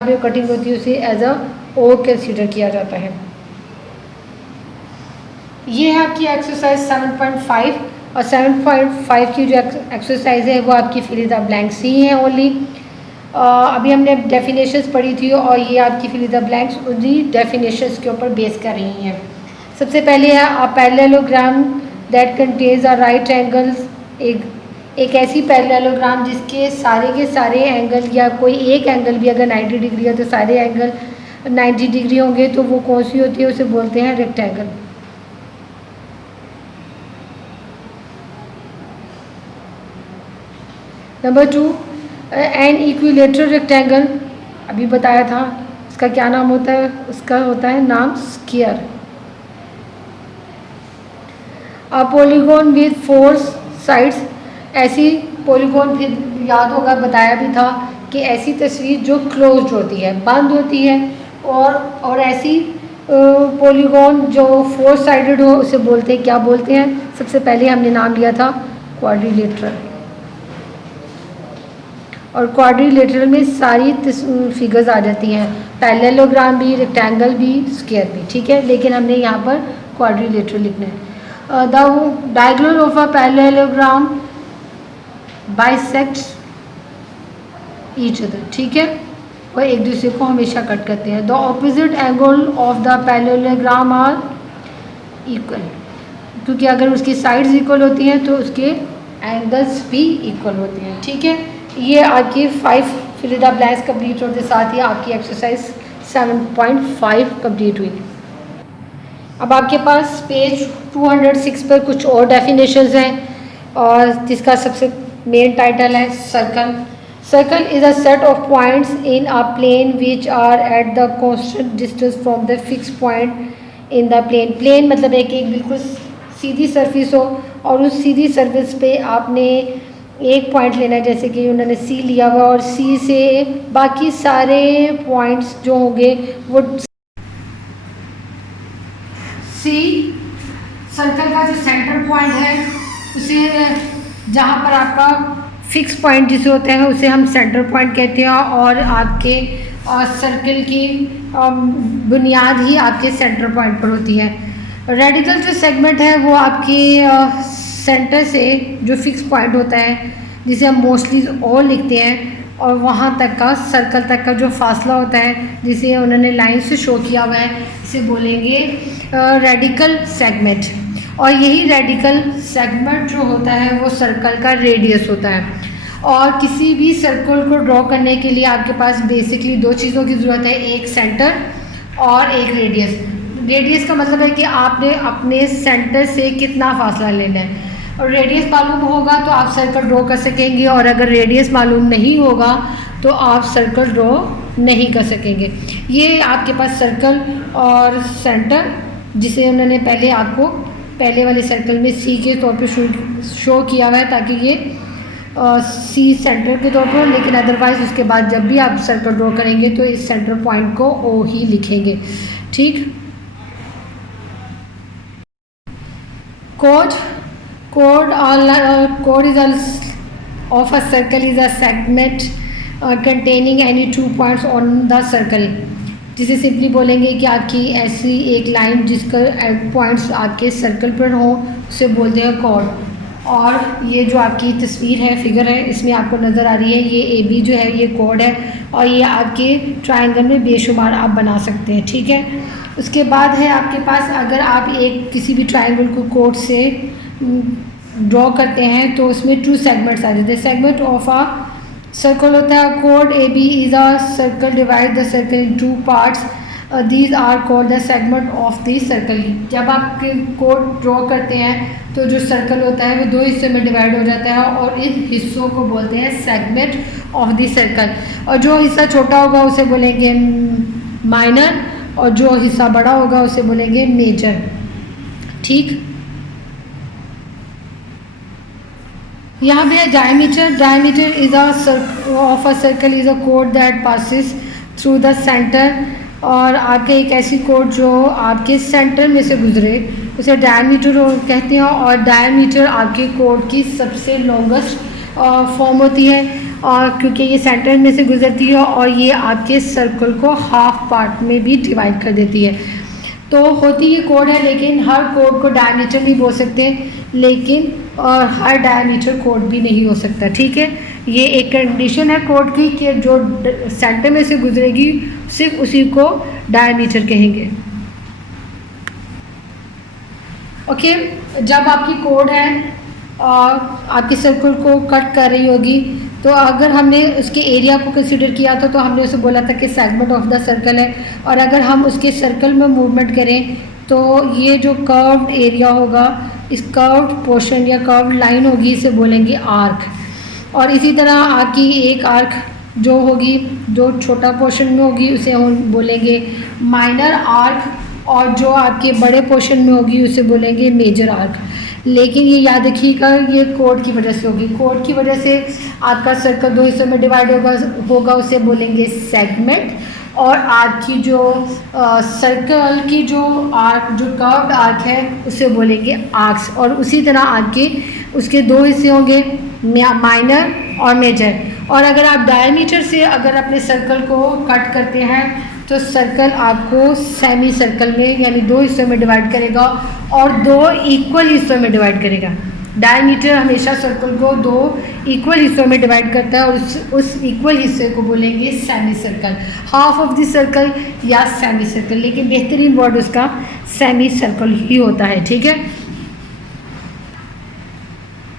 जो कटिंग होती है उसे एज अ ओ कंसीडर किया जाता है। ये है आपकी एक्सरसाइज 7.5 और 7.5 की जो एक्सरसाइज है वो आपकी फिल द ब्लैंक्स ही है ओनली। अभी हमने डेफिनेशंस पढ़ी थी और ये आपकी फिल द ब्लैंक्स उन्हीं डेफिनेशंस के ऊपर बेस कर रही हैं। सबसे पहले है a parallelogram that contains a right angles, एक ऐसी पैरेललोग्राम जिसके सारे के सारे एंगल या कोई एक एंगल भी अगर 90 डिग्री है तो सारे एंगल 90 डिग्री होंगे, तो वो कौन सी होती है, उसे बोलते हैं rectangle. Number 2, an equilateral rectangle, अभी बताया था इसका क्या नाम होता है, उसका होता है नाम square. A polygon with 4 sides, ऐसी पॉलीगॉन फिर याद होगा बताया भी था कि ऐसी तस्वीर जो क्लोज्ड होती है, बंद होती है, और ऐसी पॉलीगॉन जो 4 साइडेड हो उसे बोलते हैं, क्या बोलते हैं, सबसे पहले हमने नाम लिया था क्वाड्रिलेटरल। और क्वाड्रिलेटरल में सारी फिगर्स आ जाती हैं, पैरेललोग्राम भी, रेक्टेंगल भी, स्क्वायर भी, ठीक है, लेकिन हमने यहाँ पर क्वाड्रिलेटरल लिखना है। The diagonal of a parallelogram bisects each other, ठीक है, और एक दूसरे को हमेशा कट करते हैं। The opposite angle of the parallelogram are equal, क्योंकि अगर उसकी साइड्स इक्वल होती हैं तो उसके एंगल्स भी इक्वल होते हैं, ठीक है। ये आपकी 5 फिल द ब्लैंक्स कंप्लीट होने के साथ ही आपकी एक्सरसाइज 7.5 कंप्लीट हुई। अब आपके पास पेज 206 पर कुछ और डेफिनेशंस हैं, और जिसका सबसे मेन टाइटल है circle. Circle is a set of points in a plane which are at the constant distance from the fix point in the plane. Plane मतलब है कि एक बिल्कुल सीधी सरफेस हो, और उस सीधी सरफेस पे आपने एक पॉइंट लेना है, जैसे कि उन्होंने सी लिया हुआ, और सी से बाकी सारे पॉइंट्स जो होंगे वो सी सर्कल का जो सेंटर पॉइंट है उसे, जहाँ पर आपका फिक्स पॉइंट जिसे होते हैं उसे हम सेंटर पॉइंट कहते हैं, और आपके सर्कल की बुनियाद ही आपके सेंटर पॉइंट पर होती है। रेडिकल जो सेगमेंट है वो आपकी सेंटर से जो फिक्स पॉइंट होता है जिसे हम मोस्टली ओ लिखते हैं, और वहाँ तक का सर्कल तक का जो फासला होता है जिसे उन्होंने लाइन से शो किया हुआ है, इसे बोलेंगे रेडिकल सेगमेंट। और यही रेडिकल सेगमेंट जो होता है वो सर्कल का रेडियस होता है। और किसी भी सर्कल को ड्रॉ करने के लिए आपके पास बेसिकली 2 चीज़ों की ज़रूरत है, एक सेंटर और एक रेडियस। रेडियस का मतलब है कि आपने अपने सेंटर से कितना फासला लेना है, और रेडियस मालूम होगा तो आप सर्कल ड्रॉ कर सकेंगे, और अगर रेडियस मालूम नहीं होगा तो आप सर्कल ड्रॉ नहीं कर सकेंगे। ये आपके पास सर्कल और सेंटर, जिसे उन्होंने पहले आपको पहले वाले सर्कल में सी के तौर पे शो किया हुआ है, ताकि ये सी सेंटर के तौर पर, लेकिन अदरवाइज़ उसके बाद जब भी आप सर्कल ड्रॉ करेंगे तो इस सेंटर पॉइंट को ओ ही लिखेंगे, ठीक। Code is of a circle is a segment containing any 2 points on the circle, जिसे सिंपली बोलेंगे कि आपकी ऐसी एक लाइन जिसका पॉइंट्स आपके सर्कल पर हो उसे बोलते हैं कोड। और ये जो आपकी तस्वीर है, फिगर है, इसमें आपको नज़र आ रही है, ये ए बी जो है ये कोड है, और ये आपके ट्रायंगल में बेशुमार आप बना सकते हैं, ठीक है। उसके बाद है आपके पास, अगर आप एक किसी भी ट्रायंगल को कोड से ड्रॉ करते हैं तो उसमें 2 सेगमेंट्स आ जाते हैं। सेगमेंट ऑफ अ सर्कल होता है कोड, A B is a circle divide the circle in 2 parts, these are called the segment of the circle. जब आप कोड ड्रॉ करते हैं तो जो सर्कल होता है वो 2 हिस्सों में डिवाइड हो जाता है, और इन हिस्सों को बोलते हैं सेगमेंट ऑफ द सर्कल। और जो हिस्सा छोटा होगा उसे बोलेंगे माइनर, और जो हिस्सा बड़ा होगा उसे बोलेंगे मेजर, ठीक। यहाँ पे है diameter. Diameter is of a circle is a code that passes through the centre, और आपके एक ऐसी कोड जो आपके सेंटर में से गुजरे उसे डायमीटर कहते हैं, और डायमीटर आपके कोड की सबसे लॉन्गेस्ट फॉर्म होती है। और क्योंकि ये सेंटर में से गुजरती है और ये आपके सर्कल को हाफ पार्ट में भी डिवाइड कर देती है। तो होती ये कोड है, लेकिन हर कोड को डायमीटर भी बोल सकते हैं, लेकिन और हर डायमीटर कोड भी नहीं हो सकता। ठीक है, ये एक कंडीशन है कोड की कि जो सेंटर में से गुजरेगी सिर्फ उसी को डायमीटर कहेंगे। ओके, जब आपकी कोड है और आपके सर्कल को कट कर रही होगी, तो अगर हमने उसके एरिया को कंसिडर किया था तो हमने उसे बोला था कि सेगमेंट ऑफ द सर्कल है, और अगर हम उसके सर्कल में मूवमेंट करें तो ये जो कर्व्ड एरिया होगा, इस कर्व्ड पोर्शन या कर्व्ड लाइन होगी, इसे बोलेंगे आर्क। और इसी तरह आपकी एक आर्क जो होगी, जो छोटा पोर्शन में होगी, उसे हम बोलेंगे माइनर आर्क, और जो आपके बड़े पोर्शन में होगी उसे बोलेंगे मेजर आर्क। लेकिन ये याद रखिएगा, ये कोड की वजह से होगी। कोड की वजह से आपका सर्कल दो हिस्सों में डिवाइड होगा, उसे बोलेंगे सेगमेंट। और आपकी जो सर्कल की जो आर्क, जो कर्व्ड आर्क है, उसे बोलेंगे आर्क्स। और उसी तरह आपके उसके दो हिस्से होंगे, माइनर और मेजर। और अगर आप डायमीटर से अगर अपने सर्कल को कट करते हैं तो सर्कल आपको सेमी सर्कल में यानी दो हिस्सों में डिवाइड करेगा और दो इक्वल हिस्सों में डिवाइड करेगा। डायमीटर हमेशा सर्कल को दो इक्वल हिस्सों में डिवाइड करता है, और उस इक्वल हिस्से को बोलेंगे semi circle, half of the circle या सेमी सर्कल, लेकिन बेहतरीन वर्ड उसका सेमी सर्कल ही होता है। ठीक है,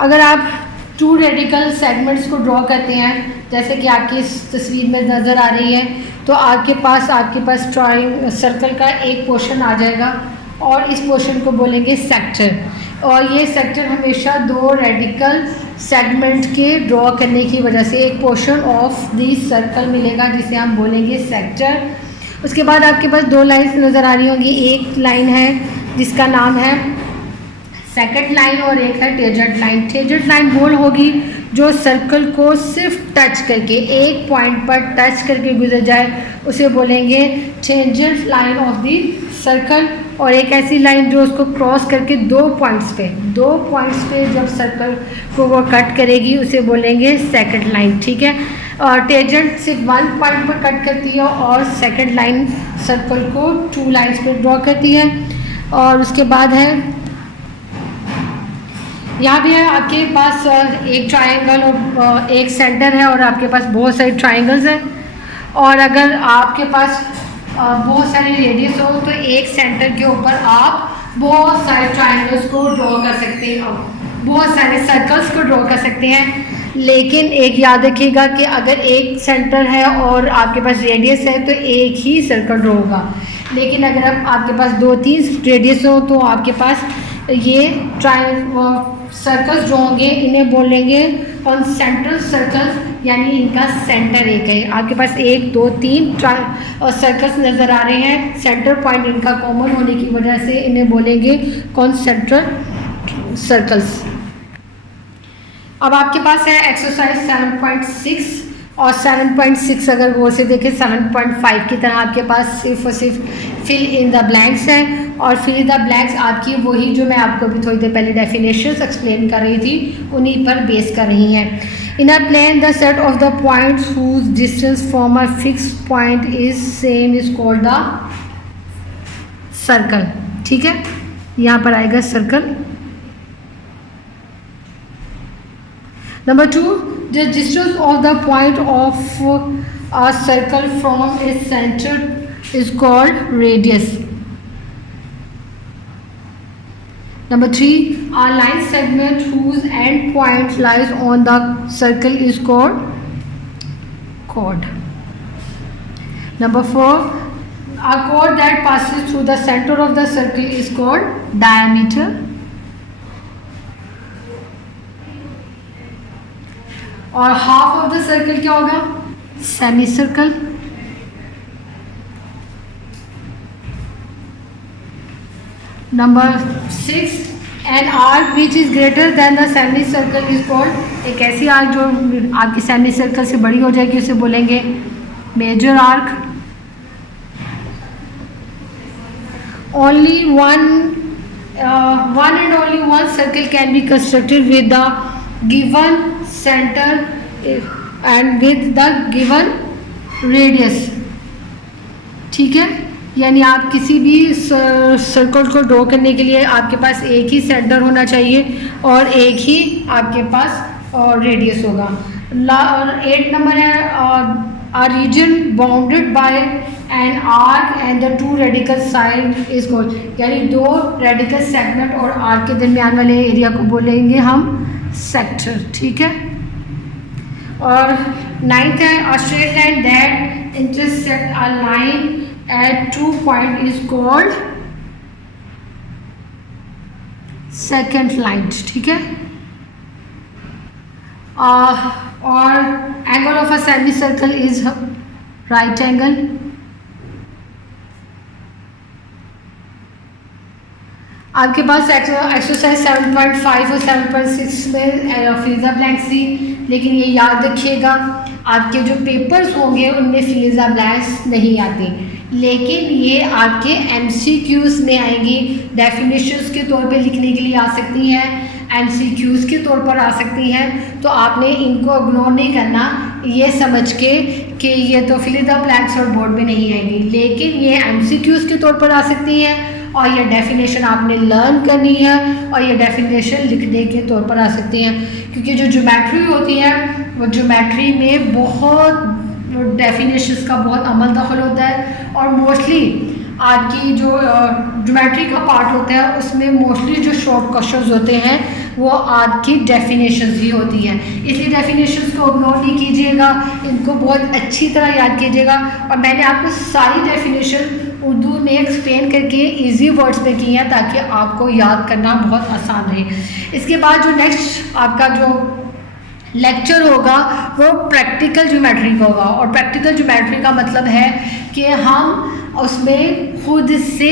अगर आप टू रेडिकल सेगमेंट्स को ड्रॉ करते हैं, जैसे कि आपकी इस तस्वीर में नज़र आ रही है, तो आपके पास सर्कल का एक पोर्शन आ जाएगा और इस पोर्शन को बोलेंगे सेक्टर। और ये सेक्टर हमेशा दो रेडिकल सेगमेंट के ड्रॉ करने की वजह से एक पोर्शन ऑफ दी सर्कल मिलेगा, जिसे हम बोलेंगे सेक्टर। उसके बाद आपके पास दो लाइन्स नज़र आ रही होंगी, एक लाइन है जिसका नाम है सेकंड लाइन और एक है टेंजेंट लाइन। टेंजेंट लाइन वो होगी जो सर्कल को सिर्फ टच करके, एक पॉइंट पर टच करके गुजर जाए, उसे बोलेंगे tangent line of the circle. और एक ऐसी लाइन जो उसको क्रॉस करके दो पॉइंट्स पे जब सर्कल को वो कट करेगी, उसे बोलेंगे सेकंड लाइन। ठीक है, और टेंजेंट सिर्फ वन पॉइंट पर कट करती है और सेकंड लाइन सर्कल को टू लाइन्स पर ड्रॉ करती है। और उसके बाद है यहाँ भी है आपके पास एक ट्रायंगल और एक सेंटर है, और आपके पास बहुत सारे ट्रायंगल्स हैं। और अगर आपके पास बहुत सारे रेडियस हो तो एक सेंटर के ऊपर आप बहुत सारे ट्रायंगल्स को ड्रॉ कर सकते हैं, बहुत सारे सर्कल्स को ड्रॉ कर सकते हैं। लेकिन एक याद रखिएगा कि अगर एक सेंटर है और आपके पास रेडियस है तो एक ही सर्कल ड्रॉ होगा। लेकिन अगर आपके पास दो तीन रेडियस हो तो आपके पास ये सर्कल्स जो होंगे इन्हें बोलेंगे कॉन्सेंट्रिक सर्कल्स, यानी इनका सेंटर एक है। आपके पास एक दो तीन सर्कल्स नज़र आ रहे हैं, सेंटर पॉइंट इनका कॉमन होने की वजह से इन्हें बोलेंगे कॉन्सेंट्रिक सर्कल्स। अब आपके पास है एक्सरसाइज 7.6 और 7.6 अगर गौर से देखें 7.5 की तरह आपके पास सिर्फ और सिर्फ फिल इन द ब्लैंक्स है। और फिल इन द ब्लैंक्स आपकी वही जो मैं आपको अभी थोड़ी देर पहले डेफिनेशंस एक्सप्लेन कर रही थी उन्हीं पर बेस कर रही हैं। In a plane the set of the points whose distance from a fix point is same is called the circle. ठीक है, यहाँ पर आएगा circle. Number 2, the distance of the point of a circle from its center is called radius. Number 3, a line segment whose end point lies on the circle is called chord. Number 4, a chord that passes through the center of the circle is called diameter. और half of the circle क्या होगा? Semi circle. Number 6, an arc which is greater than the semi circle is called, एक ऐसी arc जो आपकी semi circle से बड़ी हो जाएगी उसे बोलेंगे major arc. Only one and only one circle can be constructed with the given center and with the given radius. ठीक है, यानी आप किसी भी सर्कल को ड्रॉ करने के लिए आपके पास एक ही सेंटर होना चाहिए और एक ही आपके पास रेडियस होगा। और 8 नंबर है a region bounded by an arc and the two radical side is called, यानी दो रेडिकल सेगमेंट और आर्क के दरमियान वाले एरिया को बोलेंगे हम सेक्टर। ठीक है, और 9th है a straight line that intersect a line at 2 point is called secant line। ठीक है, और angle of a semi circle is right angle. आपके पास एक्सरसाइज 7.5 और 7.6 में फिल द ब्लैंक्स थी, लेकिन ये याद रखिएगा आपके जो पेपर्स होंगे उनमें फिल द ब्लैंक्स नहीं आती, लेकिन ये आपके MCQs में आएंगी। डेफिनेशंस के तौर पे लिखने के लिए आ सकती हैं, MCQs के तौर पर आ सकती हैं, तो आपने इनको इग्नोर नहीं करना ये समझ के कि ये तो फिल द ब्लैंक्स और बोर्ड में नहीं आएगी, लेकिन ये MCQs के तौर पर आ सकती हैं और ये डेफिनेशन आपने लर्न करनी है और ये डेफिनेशन लिखने के तौर पर आ सकती हैं, क्योंकि जो ज्योमेट्री होती है वो ज्योमेट्री में बहुत डेफिनेशंस का बहुत अमल दखल होता है और मोस्टली आपकी जो ज्योमेट्री का पार्ट होता है उसमें मोस्टली जो शॉर्ट क्वेश्चंस होते हैं वो आपकी डेफिनेशंस ही होती हैं, इसलिए डेफिनेशंस को इग्नोर नहीं कीजिएगा, इनको बहुत अच्छी तरह याद कीजिएगा। और मैंने आपको सारी डेफिनेशन उर्दू में एक्सप्लेन करके इजी वर्ड्स में की हैं ताकि आपको याद करना बहुत आसान रहे। इसके बाद जो नेक्स्ट आपका जो लेक्चर होगा वो प्रैक्टिकल ज्योमेट्री का होगा, और प्रैक्टिकल ज्योमेट्री का मतलब है कि हम उसमें खुद से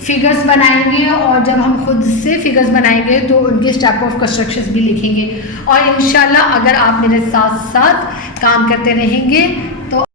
फिगर्स बनाएंगे, और जब हम खुद से फिगर्स बनाएंगे तो उनके स्टेप ऑफ कंस्ट्रक्शंस भी लिखेंगे। और इंशाल्लाह अगर आप मेरे साथ साथ काम करते रहेंगे